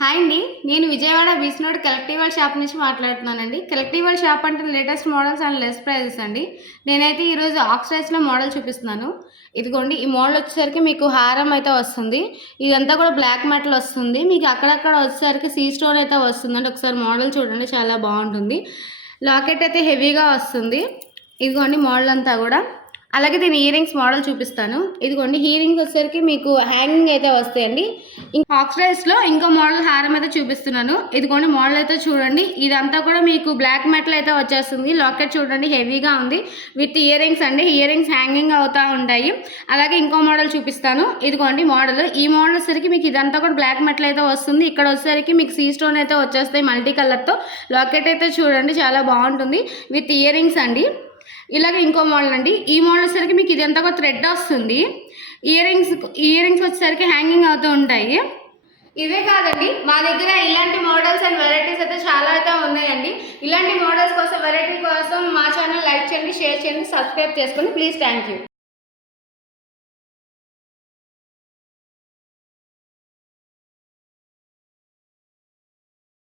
Hi అండి. నేను విజయవాడ విష్ణుడ్ కలెక్టివ్ వరల్డ్ షాప్ నుంచి మాట్లాడుతున్నానండి. కలెక్టివ్ వరల్డ్ షాప్ అంటే latest models and less prices అండి. నేనైతే ఈరోజు ఆక్స్‌రైజ్‌లో మోడల్ చూపిస్తున్నాను. ఇదిగోండి ఈ మోడల్ వచ్చేసరికి మీకు హారం అయితే వస్తుంది. ఇదంతా కూడా బ్లాక్ మెటల్ వస్తుంది. మీకు అక్కడక్కడ వచ్చేసరికి సీ స్టోన్ అయితే వస్తుందండి. ఒకసారి మోడల్ చూడండి, చాలా బాగుంటుంది. లాకెట్ అయితే హెవీగా వస్తుంది. ఇదిగోండి మోడల్ అంతా కూడా. అలాగే దీని ఇయర్ రింగ్స్ మోడల్ చూపిస్తాను. ఇదిగోండి ఇయర్ రింగ్స్ వచ్చేసరికి మీకు హ్యాంగింగ్ అయితే వస్తాయండి. ఆక్స్‌రైజ్‌లో ఇంకో మోడల్ హారం అయితే చూపిస్తున్నాను. ఇదిగోండి మోడల్ అయితే చూడండి. ఇదంతా కూడా మీకు బ్లాక్ మెటల్ అయితే వచ్చేస్తుంది. లాకెట్ చూడండి హెవీగా ఉంది. విత్ ఇయర్ రింగ్స్ అండి. ఇయర్ రింగ్స్ హ్యాంగింగ్ అవుతా ఉంటాయి. అలాగే ఇంకో మోడల్ చూపిస్తాను. ఇదిగోండి మోడల్. ఈ మోడల్ వచ్చేసరికి మీకు ఇదంతా కూడా బ్లాక్ మెటల్ అయితే వస్తుంది. ఇక్కడ వచ్చేసరికి మీకు సీ స్టోన్ అయితే వచ్చేస్తాయి మల్టీ కలర్‌తో. లాకెట్ అయితే చూడండి చాలా బాగుంటుంది. విత్ ఇయర్ రింగ్స్ అండి. ఇలాగే ఇంకో మోడల్ అండి. ఈ మోడల్ వచ్చేసరికి మీకు ఇదంతా కూడా థ్రెడ్ వస్తుంది. ఇయర్ రింగ్స్ వచ్చేసరికి హ్యాంగింగ్ అవుతూ ఉంటాయి. ఇవే కాదండి, మా దగ్గర ఇలాంటి మోడల్స్ అండ్ వెరైటీస్ అయితే చాలా అయితే ఉన్నాయండి. ఇలాంటి మోడల్స్ కోసం, వెరైటీ కోసం మా ఛానల్ లైక్ చేయండి, షేర్ చేయండి, సబ్స్క్రైబ్ చేసుకోండి. Please, thank you.